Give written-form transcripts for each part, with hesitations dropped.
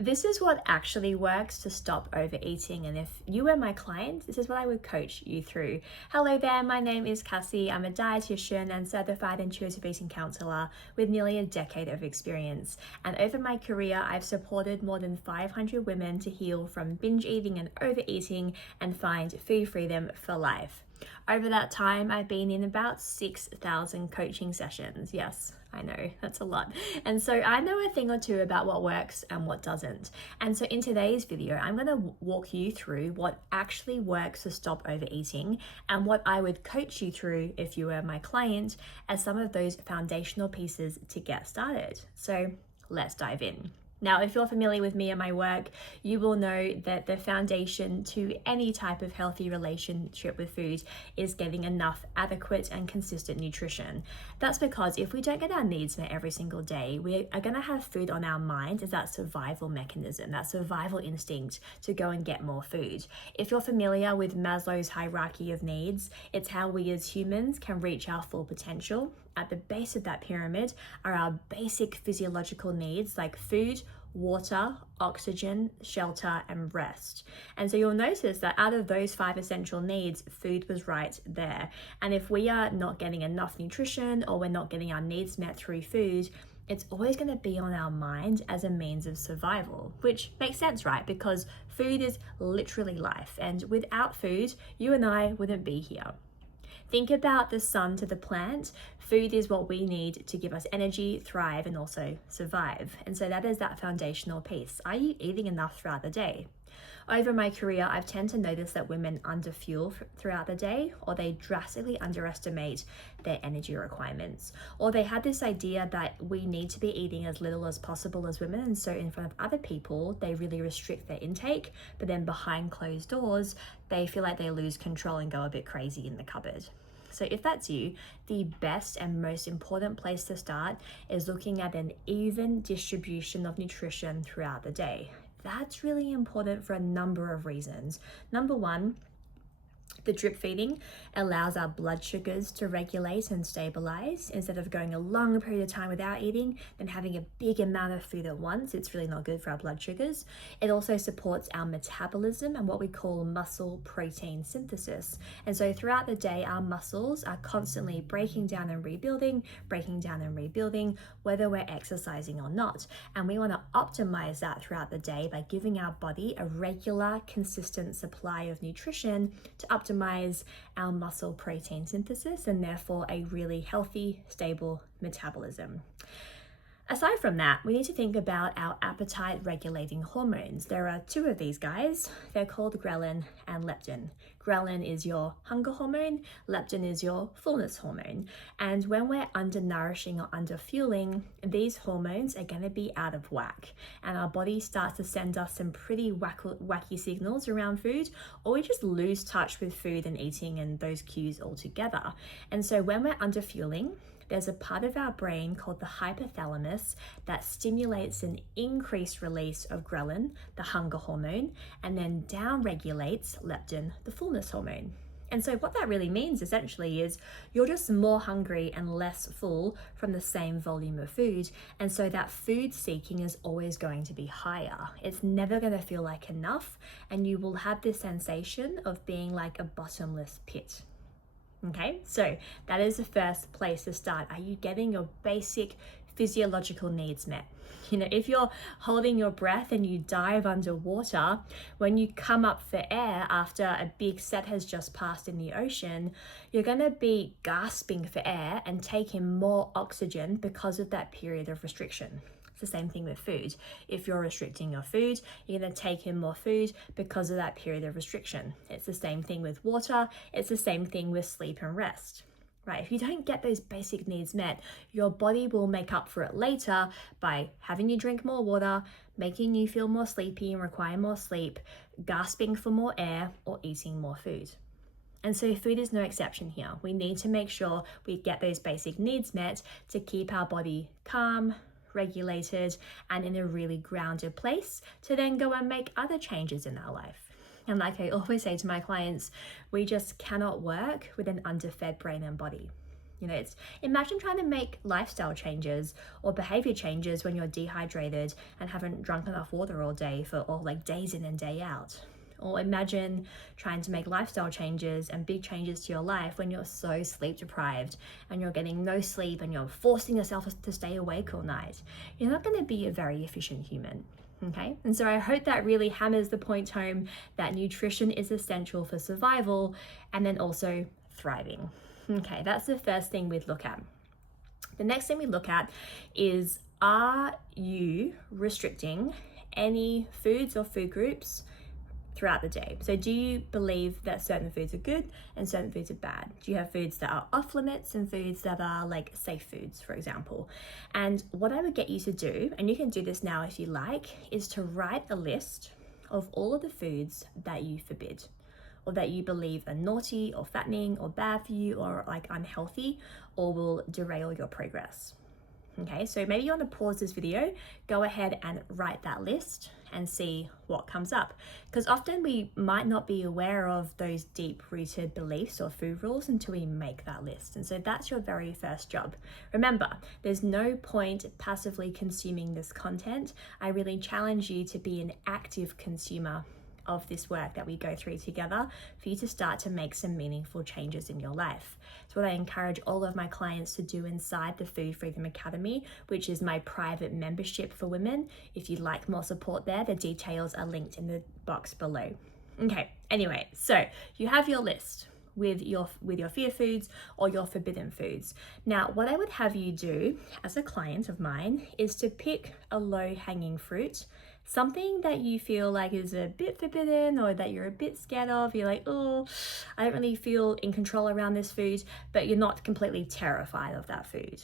This is what actually works to stop overeating. And if you were my client, this is what I would coach you through. Hello there, my name is Cassie. I'm a dietitian and certified intuitive eating counselor with nearly a decade of experience. And over my career, I've supported more than 500 women to heal from binge eating and overeating and find food freedom for life. Over that time, I've been in about 6,000 coaching sessions. Yes, I know, that's a lot. And so I know a thing or two about what works and what doesn't. And so in today's video, I'm going to walk you through what actually works to stop overeating and what I would coach you through if you were my client as some of those foundational pieces to get started. So let's dive in. Now, if you're familiar with me and my work, you will know that the foundation to any type of healthy relationship with food is getting enough adequate and consistent nutrition. That's because if we don't get our needs met every single day, we are going to have food on our mind as that survival mechanism, that survival instinct to go and get more food. If you're familiar with Maslow's hierarchy of needs, it's how we as humans can reach our full potential. At the base of that pyramid are our basic physiological needs like food, water, oxygen, shelter, and rest. And so you'll notice that out of those 5 essential needs, food was right there. And if we are not getting enough nutrition or we're not getting our needs met through food, it's always going to be on our mind as a means of survival, which makes sense, right? Because food is literally life. And without food, you and I wouldn't be here. Think about the sun to the plant. Food is what we need to give us energy, thrive, and also survive. And so that is that foundational piece. Are you eating enough throughout the day? Over my career, I've tended to notice that women underfuel throughout the day, or they drastically underestimate their energy requirements, or they had this idea that we need to be eating as little as possible as women, and so in front of other people, they really restrict their intake, but then behind closed doors, they feel like they lose control and go a bit crazy in the cupboard. So if that's you, the best and most important place to start is looking at an even distribution of nutrition throughout the day. That's really important for a number of reasons. Number one, the drip feeding allows our blood sugars to regulate and stabilize. Instead of going a long period of time without eating, then having a big amount of food at once, it's really not good for our blood sugars. It also supports our metabolism and what we call muscle protein synthesis. And so throughout the day, our muscles are constantly breaking down and rebuilding, whether we're exercising or not. And we want to optimize that throughout the day by giving our body a regular, consistent supply of nutrition to optimize our muscle protein synthesis and therefore a really healthy, stable metabolism. Aside from that, we need to think about our appetite regulating hormones. There are 2 of these guys. They're called ghrelin and leptin. Ghrelin is your hunger hormone, leptin is your fullness hormone. And when we're undernourishing or underfueling, these hormones are going to be out of whack. And our body starts to send us some pretty wacky signals around food, or we just lose touch with food and eating and those cues altogether. And so when we're underfueling, there's a part of our brain called the hypothalamus that stimulates an increased release of ghrelin, the hunger hormone, and then downregulates leptin, the fullness hormone. And so what that really means essentially is you're just more hungry and less full from the same volume of food. And so that food seeking is always going to be higher. It's never going to feel like enough. And you will have this sensation of being like a bottomless pit. Okay, so that is the first place to start. Are you getting your basic physiological needs met? You know, if you're holding your breath and you dive underwater, when you come up for air after a big set has just passed in the ocean, you're going to be gasping for air and take in more oxygen because of that period of restriction. It's the same thing with food. If you're restricting your food, you're going to take in more food because of that period of restriction. It's the same thing with water. It's the same thing with sleep and rest. Right? If you don't get those basic needs met, your body will make up for it later by having you drink more water, making you feel more sleepy and require more sleep, gasping for more air, or eating more food. And so food is no exception here. We need to make sure we get those basic needs met to keep our body calm, regulated, and in a really grounded place to then go and make other changes in our life. And like I always say to my clients, we just cannot work with an underfed brain and body. It's imagine trying to make lifestyle changes or behavior changes when you're dehydrated and haven't drunk enough water all day or like days in and day out. Or imagine trying to make lifestyle changes and big changes to your life when you're so sleep deprived and you're getting no sleep and you're forcing yourself to stay awake all night. You're not going to be a very efficient human. Okay, and so I hope that really hammers the point home that nutrition is essential for survival and then also thriving. Okay, that's the first thing we'd look at. The next thing we look at is, are you restricting any foods or food groups throughout the day? So do you believe that certain foods are good and certain foods are bad? Do you have foods that are off limits and foods that are like safe foods, for example? And what I would get you to do, and you can do this now if you like, is to write a list of all of the foods that you forbid, or that you believe are naughty or fattening or bad for you or like unhealthy or will derail your progress. Okay, so maybe you want to pause this video, go ahead and write that list and see what comes up. Because often we might not be aware of those deep-rooted beliefs or food rules until we make that list. And so that's your very first job. Remember, there's no point passively consuming this content. I really challenge you to be an active consumer of this work that we go through together for you to start to make some meaningful changes in your life. It's what I encourage all of my clients to do inside the Food Freedom Academy, which is my private membership for women. If you'd like more support there, the details are linked in the box below. Okay, anyway, so you have your list with your fear foods or your forbidden foods. Now, what I would have you do as a client of mine is to pick a low-hanging fruit, something that you feel like is a bit forbidden or that you're a bit scared of. You're like, oh, I don't really feel in control around this food, but you're not completely terrified of that food,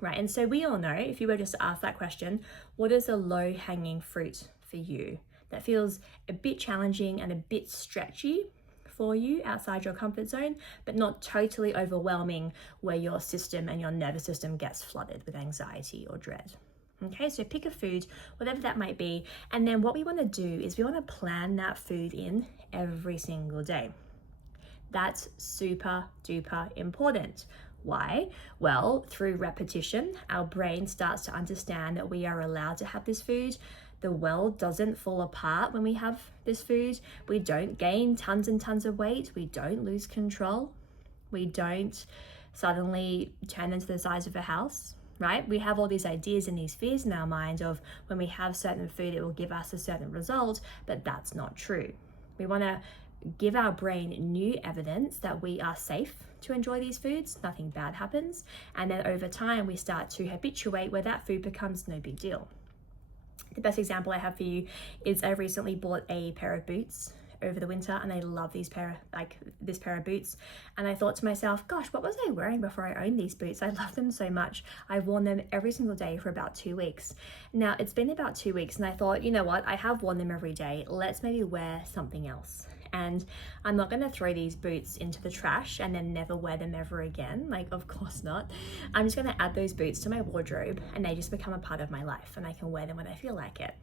right? And so we all know, if you were just to ask that question, what is a low-hanging fruit for you that feels a bit challenging and a bit stretchy for you outside your comfort zone, but not totally overwhelming where your system and your nervous system gets flooded with anxiety or dread? Okay, so pick a food, whatever that might be, and then what we want to do is we want to plan that food in every single day. That's super duper important. Why? Well, through repetition, our brain starts to understand that we are allowed to have this food. The world doesn't fall apart when we have this food. We don't gain tons and tons of weight. We don't lose control. We don't suddenly turn into the size of a house. Right? We have all these ideas and these fears in our mind of when we have certain food, it will give us a certain result, but that's not true. We want to give our brain new evidence that we are safe to enjoy these foods, nothing bad happens, and then over time we start to habituate where that food becomes no big deal. The best example I have for you is I recently bought a pair of boots over the winter and I love this pair of boots, and I thought to myself, gosh, what was I wearing before I owned these boots? I love them so much. I've worn them every single day for about 2 weeks. Now it's been about 2 weeks and I thought, you know what, I have worn them every day, let's maybe wear something else. And I'm not going to throw these boots into the trash and then never wear them ever again. Like, of course not. I'm just going to add those boots to my wardrobe and they just become a part of my life and I can wear them when I feel like it.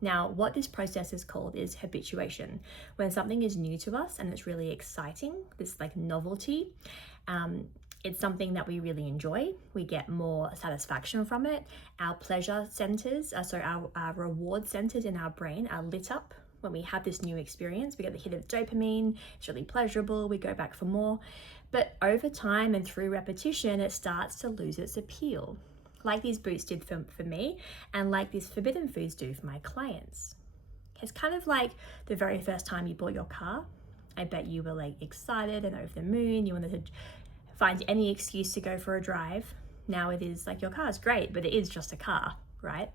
Now, what this process is called is habituation. When something is new to us and it's really exciting, this like novelty, it's something that we really enjoy. We get more satisfaction from it. Our pleasure centers, our reward centers in our brain are lit up when we have this new experience. We get the hit of dopamine, it's really pleasurable, we go back for more. But over time and through repetition, it starts to lose its appeal, like these boots did for me, and like these forbidden foods do for my clients. It's kind of like the very first time you bought your car. I bet you were like excited and over the moon. You wanted to find any excuse to go for a drive. Now it is like your car is great, but it is just a car, right?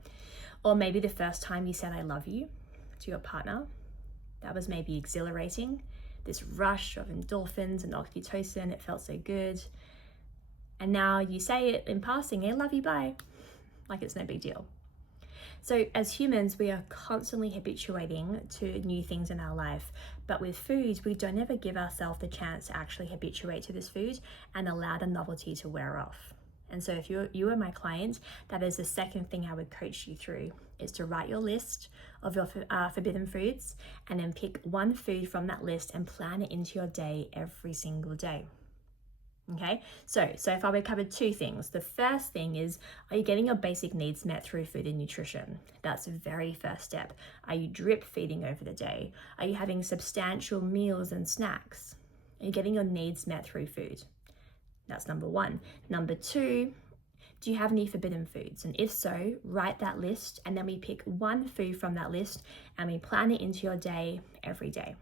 Or maybe the first time you said I love you to your partner. That was maybe exhilarating. This rush of endorphins and oxytocin, it felt so good. And now you say it in passing, I love you, bye. Like it's no big deal. So as humans, we are constantly habituating to new things in our life. But with food, we don't ever give ourselves the chance to actually habituate to this food and allow the novelty to wear off. And so if you are my client, that is the second thing I would coach you through, is to write your list of your forbidden foods and then pick one food from that list and plan it into your day every single day. Okay, so far we covered two things. The first thing is, are you getting your basic needs met through food and nutrition? That's the very first step. Are you drip feeding over the day? Are you having substantial meals and snacks? Are you getting your needs met through food? That's number one. Number two, do you have any forbidden foods? And if so, write that list, and then we pick one food from that list and we plan it into your day every day.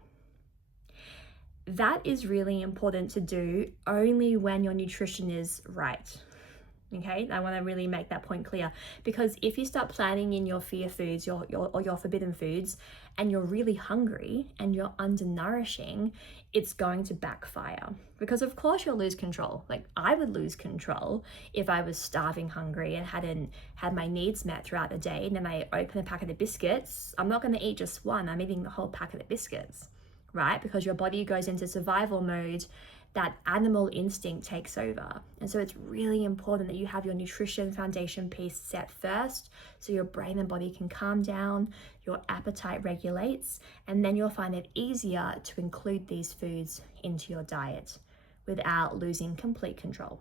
That is really important to do only when your nutrition is right. Okay, I want to really make that point clear, because if you start planning in your fear foods, your forbidden foods, and you're really hungry and you're undernourishing, it's going to backfire, because of course you'll lose control. Like, I would lose control if I was starving, hungry, and hadn't had my needs met throughout the day, and then I open a packet of biscuits. I'm not going to eat just one, I'm eating the whole packet of biscuits, right? Because your body goes into survival mode, that animal instinct takes over. And so it's really important that you have your nutrition foundation piece set first, so your brain and body can calm down, your appetite regulates, and then you'll find it easier to include these foods into your diet without losing complete control.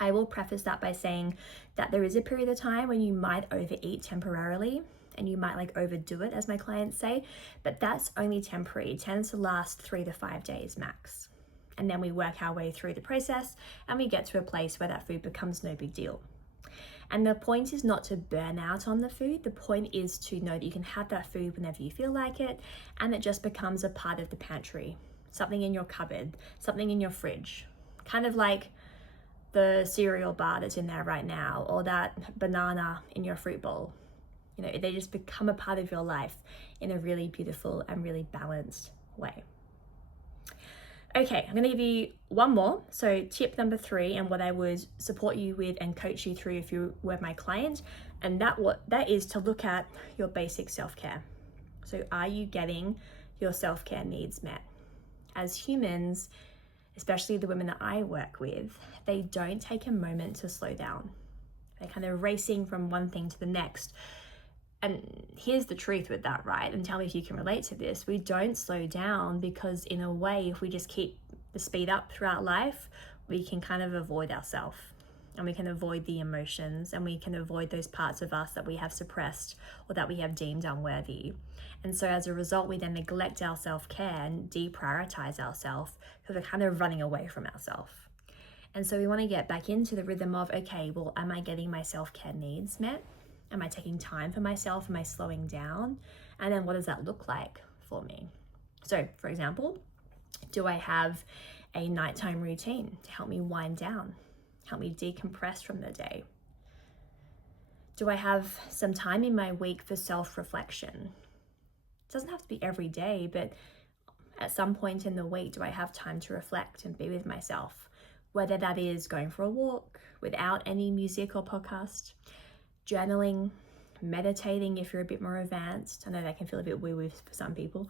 I will preface that by saying that there is a period of time when you might overeat temporarily, and you might overdo it, as my clients say, but that's only temporary. It tends to last 3 to 5 days max. And then we work our way through the process and we get to a place where that food becomes no big deal. And the point is not to burn out on the food. The point is to know that you can have that food whenever you feel like it, and it just becomes a part of the pantry, something in your cupboard, something in your fridge, kind of like the cereal bar that's in there right now, or that banana in your fruit bowl. They just become a part of your life in a really beautiful and really balanced way. Okay, I'm gonna give you one more. So tip number 3, and what I would support you with and coach you through if you were my client, and that is to look at your basic self-care. So are you getting your self-care needs met? As humans, especially the women that I work with, they don't take a moment to slow down. They're kind of racing from one thing to the next. And here's the truth with that, right? And tell me if you can relate to this. We don't slow down because, in a way, if we just keep the speed up throughout life, we can kind of avoid ourselves, and we can avoid the emotions, and we can avoid those parts of us that we have suppressed or that we have deemed unworthy. And so as a result, we then neglect our self-care and deprioritize ourselves because we're kind of running away from ourselves. And so we want to get back into the rhythm of, okay, well, am I getting my self-care needs met? Am I taking time for myself? Am I slowing down? And then what does that look like for me? So, for example, do I have a nighttime routine to help me wind down, help me decompress from the day? Do I have some time in my week for self-reflection? It doesn't have to be every day, but at some point in the week, do I have time to reflect and be with myself? Whether that is going for a walk without any music or podcast, journaling, meditating if you're a bit more advanced. I know that can feel a bit woo-woo for some people,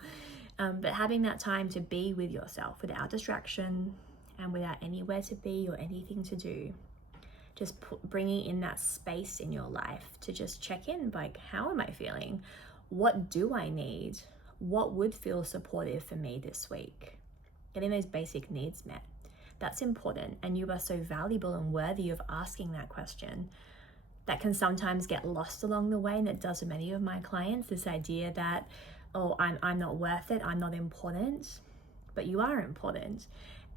but having that time to be with yourself without distraction and without anywhere to be or anything to do. Just bringing in that space in your life to just check in, like, how am I feeling? What do I need? What would feel supportive for me this week? Getting those basic needs met. That's important, and you are so valuable and worthy of asking that question. That can sometimes get lost along the way, and it does with many of my clients, this idea that, oh, I'm not worth it, I'm not important. But you are important,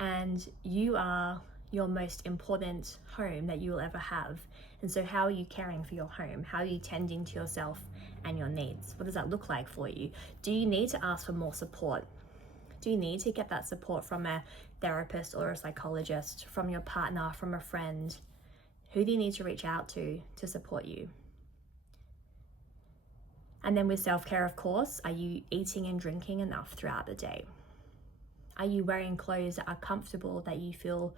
and you are your most important home that you will ever have. And so how are you caring for your home? How are you tending to yourself and your needs? What does that look like for you? Do you need to ask for more support? Do you need to get that support from a therapist or a psychologist, from your partner, from a friend? Who do you need to reach out to support you? And then with self-care, of course, are you eating and drinking enough throughout the day? Are you wearing clothes that are comfortable, that you feel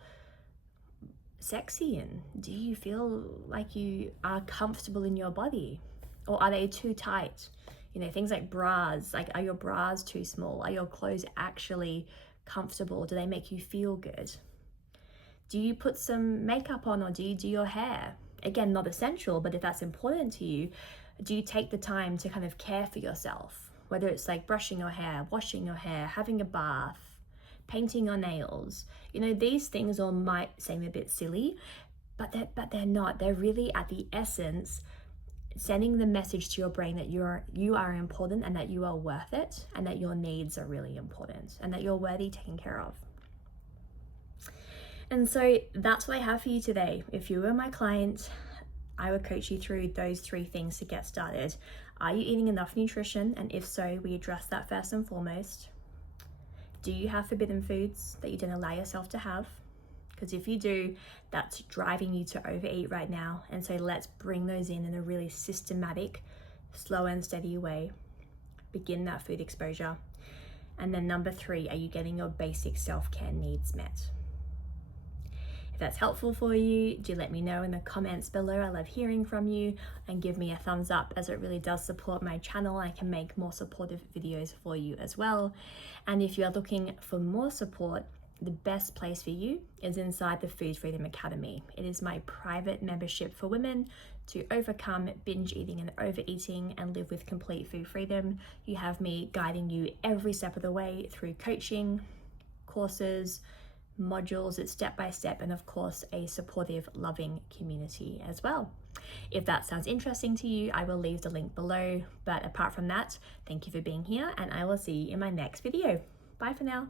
sexy in? Do you feel like you are comfortable in your body? Or are they too tight? Things like bras, like, are your bras too small? Are your clothes actually comfortable? Do they make you feel good? Do you put some makeup on, or do you do your hair? Again, not essential, but if that's important to you, do you take the time to kind of care for yourself? Whether it's like brushing your hair, washing your hair, having a bath, painting your nails. You know, these things all might seem a bit silly, but they're not. They're really at the essence sending the message to your brain that you are important and that you are worth it and that your needs are really important and that you're worthy taken care of. And so that's what I have for you today. If you were my client, I would coach you through those 3 things to get started. Are you eating enough nutrition? And if so, we address that first and foremost. Do you have forbidden foods that you don't allow yourself to have? Because if you do, that's driving you to overeat right now. And so let's bring those in a really systematic, slow and steady way. Begin that food exposure. And then number 3, are you getting your basic self-care needs met? If that's helpful for you, do let me know in the comments below. I love hearing from you, and give me a thumbs up, as it really does support my channel. I can make more supportive videos for you as well. And if you are looking for more support, the best place for you is inside the Food Freedom Academy. It is my private membership for women to overcome binge eating and overeating and live with complete food freedom. You have me guiding you every step of the way through coaching, courses, modules. It's step by step, and of course a supportive, loving community as well. If that sounds interesting to you, I will leave the link below. But apart from that, thank you for being here, and I will see you in my next video. Bye for now.